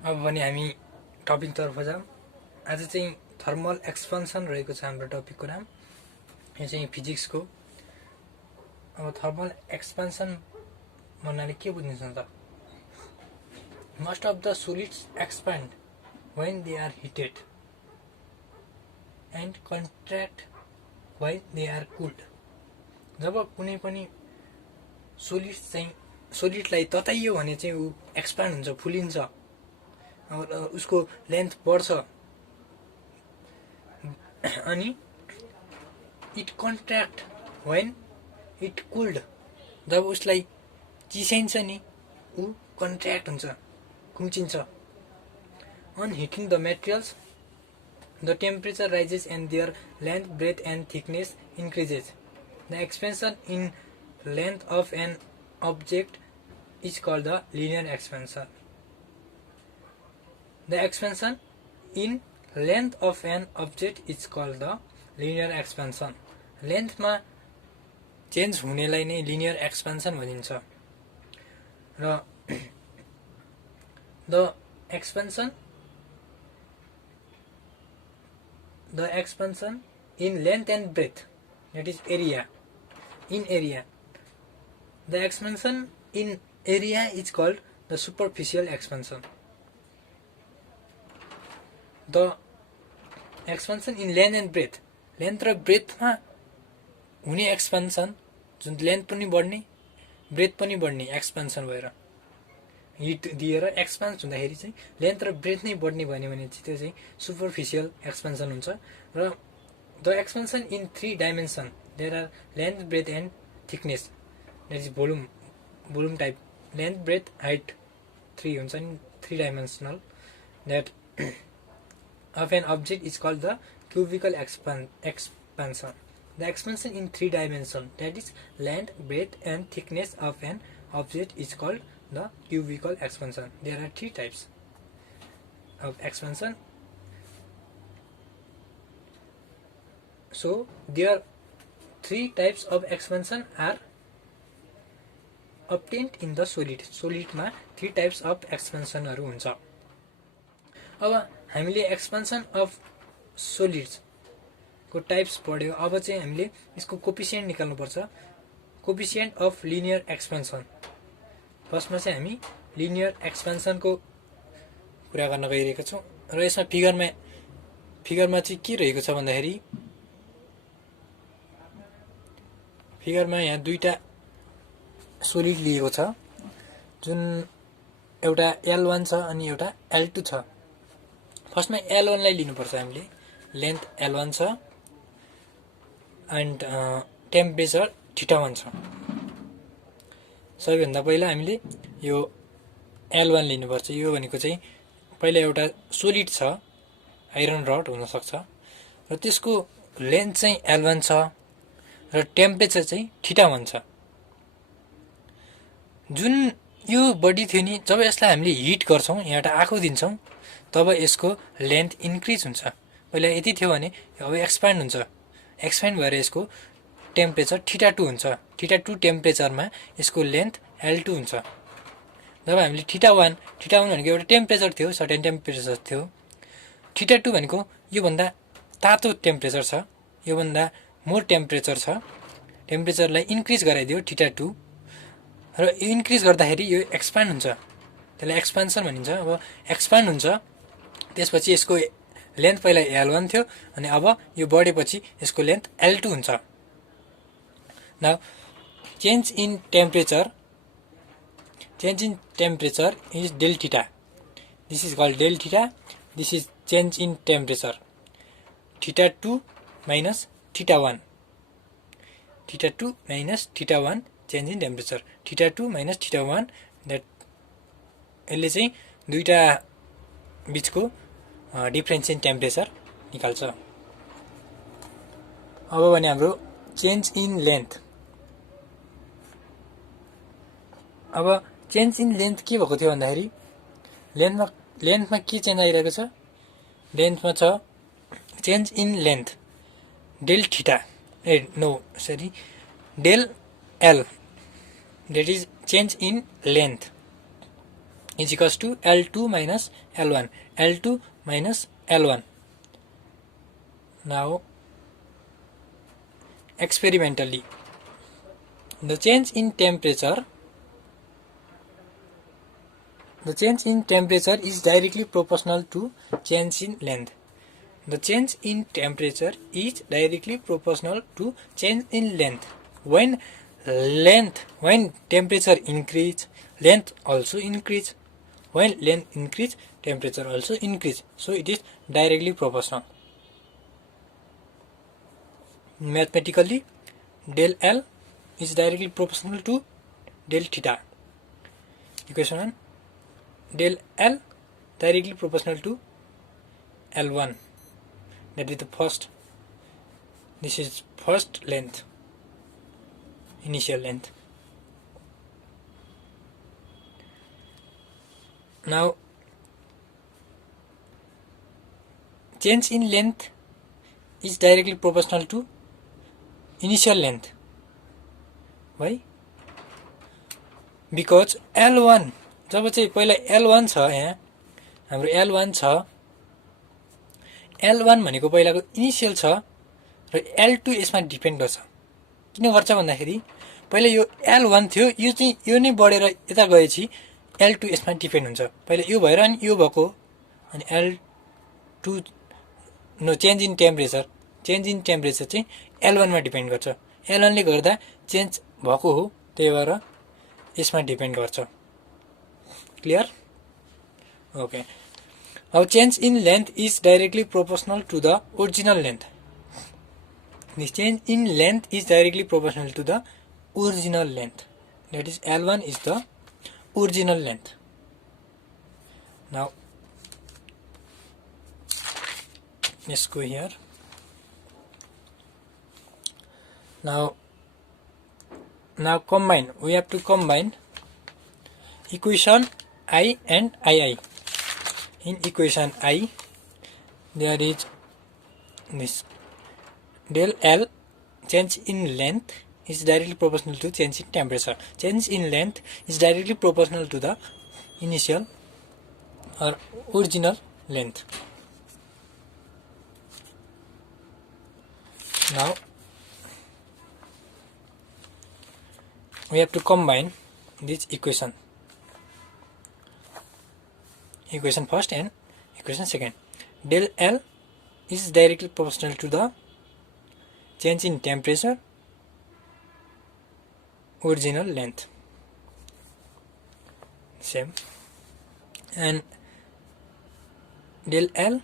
अब भने हामी टपिक तर्फ जाऊँ। आज चाहिँ थर्मल एक्सपेन्सन रहेको छ हाम्रो टपिकको नाम। यो चाहिँ फिजिक्सको। अब थर्मल एक्सपेन्सन भन्नाले के बुझ्नुहुन्छ त? Most of the solids expand when they are heated and contract when they are cooled। जब कुनै पनि सोलिडलाई तताइयो भने चाहिँ ऊ एक्सपान्ड हुन्छ, फुलिन्छ, उसको लेन्थ बढ्छ। अनि it contract when it cooled, जब उसलाई चिसाइन्छ नि ऊ कन्ट्र्याक्ट हुन्छ, खुम्चिन्छ। On heating the materials, the temperature rises and their length, breadth and thickness increases. The expansion in length of an object is called the linear expansion. The expansion in length of an object is called the linear expansion. Length मा change हुनेलाई नै linear expansion भनिन्छ। र the expansion in length and breadth, that is area, in area. The expansion in area is called the superficial expansion. The expansion in length and breadth, length र breadth मा हुने expansion, जुन length पनि बढ्ने breath पनि बढ्ने expansion भएर hit दिएर एक्सपान्स हुँदाखेरि चाहिँ लेन्थ र ब्रेथ नै बढ्ने भन्यो भने चाहिँ त्यो चाहिँ सुपरफिसियल एक्सपेन्सन हुन्छ। र the expansion in 3 dimension, there are length, breadth and thickness, that is volume type. Length, breadth, height 3 हुन्छ नि, 3 dimensional. That of an object is called the cubical expansion. The expansion in 3 dimensions, that is length, breadth and thickness of an object is called the cubical expansion. There are 3 types of expansion. So there are 3 types of expansion are obtained in the solid. Solid मा 3 types of expansion हरु हुन्छ। अब हामीले expansion of solids को types पढ्यो। अब चाहिँ हामीले यसको कोफिसिएन्ट निकाल्नु पर्छ। Coefficient of linear expansion. फर्स्टमा चाहिँ हामी लिनियर एक्सपेन्सन को कुरा गर्न गइरहेका छौं। र यसमा फिगरमा चाहिँ के रहेको छ भन्दाखेरि, फिगरमा यहाँ दुईटा सोलिड लिएको छ, जुन एउटा L1 छ अनि एउटा L2 छ। फर्स्टमा L1 लाई लिनुपर्छ हामीले। लेन्थ L1 छ एन्ड टेम्परेचर θ1 छ। सबैभन्दा पहिला हामीले यो L1 लिनुपर्छ। यो भनेको चाहिँ पहिला एउटा सोलिड छ, आइरन रड हुन सक्छ, र त्यसको लेन्थ चाहिँ L1 छ र टेम्परेचर चाहिँ θ1 छ। जुन यो बडी थियो नि, जब यसलाई हामीले हिट गर्छौं, यहाँबाट आगो दिन्छौं, तब यसको लेन्थ इन्क्रिज हुन्छ। पहिला यति थियो भने अब एक्सपान्ड हुन्छ। एक्सपान्ड भएर यसको टेम्परेचर θ2 हुन्छ। θ2 टेम्परेचरमा यसको लेन्थ L2 हुन्छ। जब हामीले θ1 भनेको एउटा टेम्परेचर थियो, सर्टेन टेम्परेचर थियो। θ2 भनेको यो भन्दा तातो टेम्परेचर छ, यो भन्दा मोर टेम्परेचर छ। टेम्परेचरलाई इन्क्रिज गराइदियो θ2, र इन्क्रिज गर्दाखेरि यो एक्सपान्ड हुन्छ। त्यसलाई एक्सपेन्सन भनिन्छ। अब एक्सपान्ड हुन्छ, त्यसपछि यसको लेन्थ पहिला L1 थियो अनि अब यो बढेपछि यसको लेन्थ L2 हुन्छ। Now change in temperature is del θ। This is called del θ। This is change in temperature. θ2 minus θ1, θ2 minus θ1 change in temperature, θ2 minus θ1। That यसले चाहिँ दुईटा बीचको डिफरेन्स इन टेम्परेचर निकाल्छ। अब भने हाम्रो चेन्ज इन लेन्थ। अब चेन्ज इन लेन्थ के भएको थियो भन्दाखेरि, लेन्थमा के चेन्ज आइरहेको छ? लेन्थमा छ change in length del θ, del L, that is change in length, is equals to L2 minus L1. L2 minus L1. Now, experimentally, the change in temperature is directly proportional to change in length. The change in temperature is directly proportional to change in length. When temperature increase, length also increase. When length increase, temperature also increase. So it is directly proportional. Mathematically, del L is directly proportional to del theta. Equation 1. Del L directly proportional to L1. That is the first. This is first length, initial length. Now, change in length is directly proportional to initial length. Why? Because L1 जब चाहिँ पहिला L1 छ, यहाँ हाम्रो L1 छ, L1 भनेको पहिलाको initial छ र L2 यसमा डिपेन्ड गर्छ. किन गर्छ भन्दाखेरि पहिला यो L1 थियो, यो चाहिँ यो नै बढेर यता गएपछि L2 यसमा डिपेन्ड हुन्छ. पहिला यो भएर अनि यो भएको, अनि L2 no change in temperature चाहिँ L1 मा डिपेन्ड गर्छ. L1 ले गर्दा चेन्ज भएको हो, त्यही भएर यसमा डिपेन्ड गर्छ. Clear? Okay. Now change in length is directly proportional to the original length. This change in length is directly proportional to the original length. That is L1 is the original length. Now let's go here. Now combine. We have to combine equation I and II. In equation I, there is this del L, change in length, is directly proportional to change in temperature. Change in length is directly proportional to the initial or original length. Now we have to combine this equation. Equation first and equation second. Del L is directly proportional to the change in temperature, original length. Same. And del L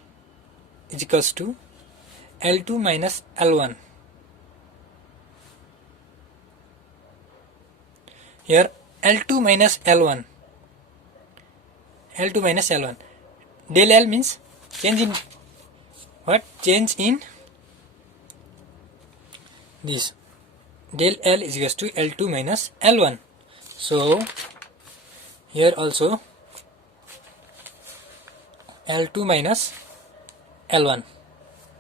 is equals to L2 minus L1. Here L2 minus L1. L2 minus L1. Del L means change in what? Change in this. Del L is equals to L2 minus L1. So here also L2 minus L1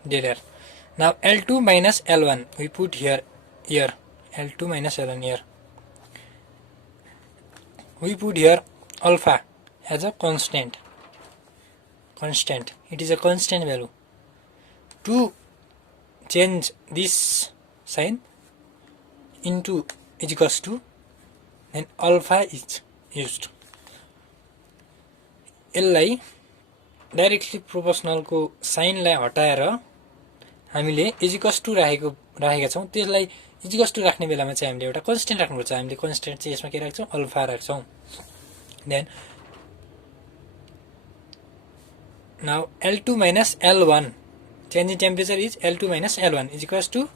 del L. Now L2 minus L1 we put here. L2 minus L1 here. We put here alpha as a constant. It is a constant value. To change this sign into is equals to, then alpha is used. यसलाई directly proportional को साइनलाई हटाएर हामीले equals to राखेका छौं. त्यसलाई equals to राख्ने बेलामा चाहिँ हामीले एउटा कन्स्टेन्ट राख्नुपर्छ. हामीले कन्स्टेन्ट चाहिँ यसमा के राख्छौं? अल्फा राख्छौं. Then now L2 minus L1, change in temperature is L2 minus L1 is equals to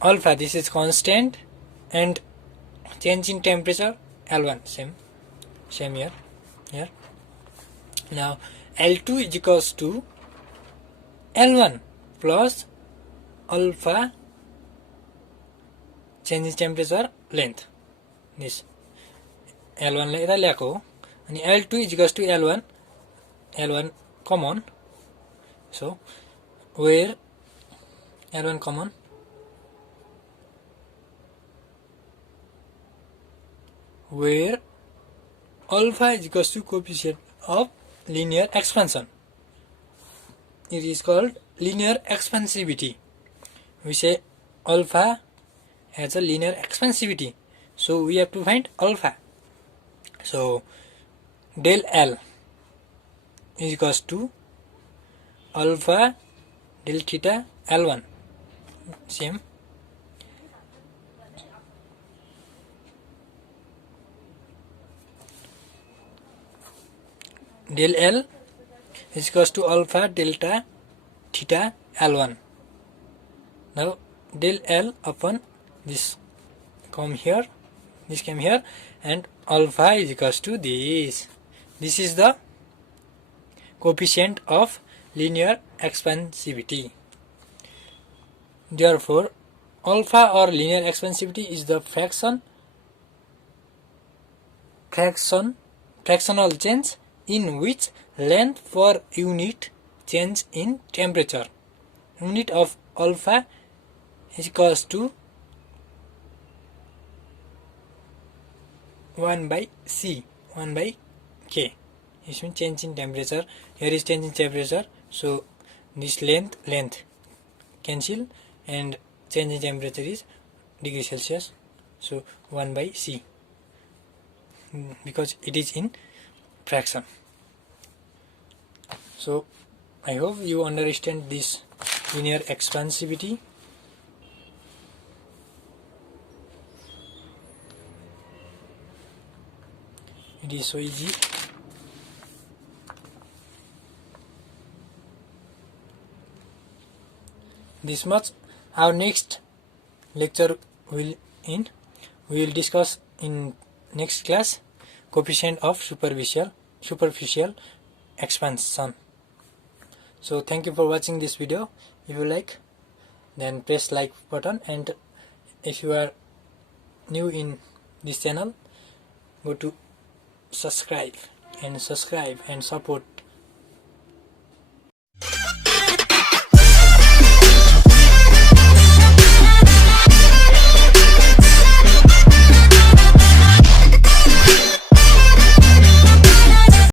alpha, this is constant, and change in temperature L1, same here. Now L2 is equals to L1 plus alpha change in temperature length. This L1 ले यता ल्याएको हो, अनि L2 is equals to L1 common, so where L1 common, where alpha is equals to coefficient of linear expansion. It is called linear expansivity. We say alpha has a linear expansivity, so we have to find alpha. So del L is equals to alpha del theta L1. Same. Del L is equals to alpha delta theta L1. Now del L upon this come here, this came here, and alpha is equals to this. This is the coefficient of linear expansivity. Therefore, alpha or linear expansivity is the fractional change in which length per unit change in temperature. Unit of alpha is equals to 1 by C, 1 by K. This means change in temperature. Here is change in temperature, so this length cancel, and change in temperature is degree Celsius, so 1 by C, because it is in fraction. So I hope you understand this linear expansivity. It is so easy. This much. Our next lecture we will discuss in next class coefficient of superficial expansion. So thank you for watching this video. If you like, then press like button, and if you are new in this channel, go to subscribe and support